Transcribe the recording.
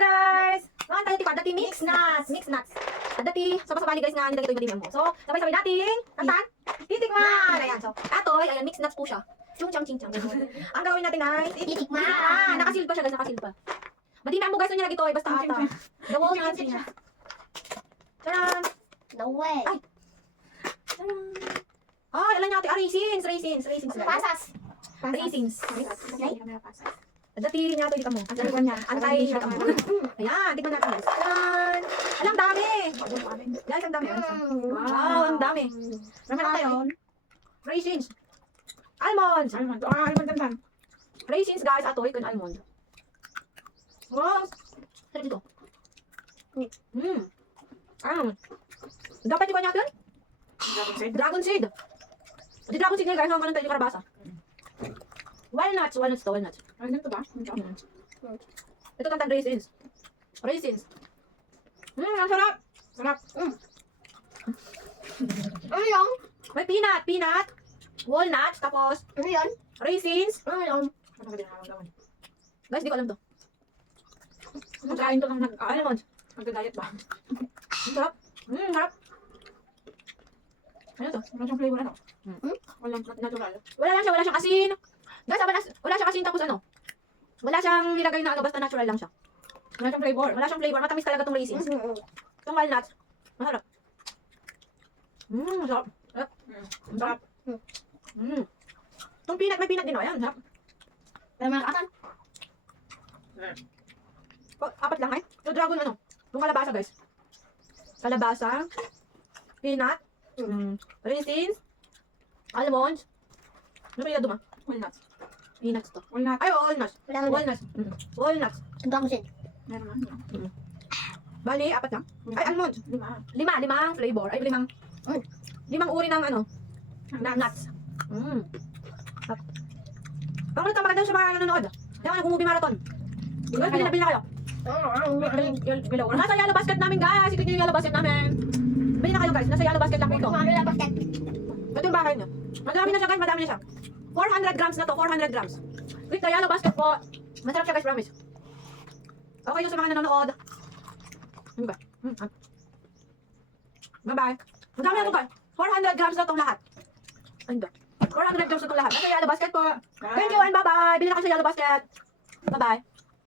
guys! Mga tayo tikwa, dati mix nuts. Mix nuts. At dati, sabali guys nga nilagay ito yung madimem mo. So, sabay-sabay natin, tantan, titikman. Ayan, so, atoy, ayan, mix nuts po siya. Chung-chang, ching-chang. Ang gawin natin ay, titikman. Nakasil pa siya guys, nakasil pa. Madimem mo guys, nung nilagay ito, basta ata. The whole nuts niya. Taran! No way. Ay! Taran! Ay, alam niya ate, raisins. Pasas. Raisins. Okay. Dati niya ito, dito mo. Antay, dito mo. Ayan, tignan natin guys. Taran! Alam, dami! Guys, ang dami. Wow, ang dami. Naman natin yun. Raisins. Almonds. Raisins guys, atoy, kan almond. Wow! Sarap dito. Dapat di ba niya yun? Dragon seed. Di dragon seed nga guys, naman tayo yung karabasa. Walnuts to, walnuts. Ito tantang raisins. Ang sarap. Ano yan? May peanut, walnuts, tapos Ano yan? raisins. Ano yan? Guys, di ko alam to. Magkain to ng Almonds. nagda-diet ba? Ang sarap. Sarap. Ano to? Wala siyang flavor ano? Walang natural. Wala siyang asin. Guys, wala siyang asin tapos ano? Wala siyang nilagay na ano, basta natural lang siya. Wala siyang flavor. Wala siyang flavor, matamis talaga tong raisins. Itong walnuts, masarap. Masarap. Masarap. Itong peanut, may peanut din o. Ayan, masarap. Pero malakatan. Apat lang ay. Yung dragon ano? Yung kalabasa guys. Kalabasa, peanut, raisins, almonds. Ano pa yung duma? Walnuts. Peanuts to. Walnut. Ay, walnuts. Walnuts. Walnuts. Ang dami sin. Meron na. Bali, apat lang. Ay, almonds. 5. Limang flavor. Ay, limang uri ng ano, nuts. Ang ulit ang maganda sa mga nanonood. Yung ano, kung movie marathon. Bili na kayo. Nasa yellow basket namin guys. Ito yung yellow basket namin. Bili na kayo guys. Nasa yellow basket lang po ito. Ito yung bahay niya. Madami na siya guys. Madami na siya. 400 grams na to. 400 grams. With the yellow basket po. Masarap siya guys. Promise. Okay yun sa mga nanonood. Ano ba? Bye-bye. Madami na ito guys. 400 grams na itong lahat. Ano ba? 400 grams na itong lahat. Nasa yellow basket po. Thank you and bye-bye. Bili na kayo sa yellow basket. Bye-bye.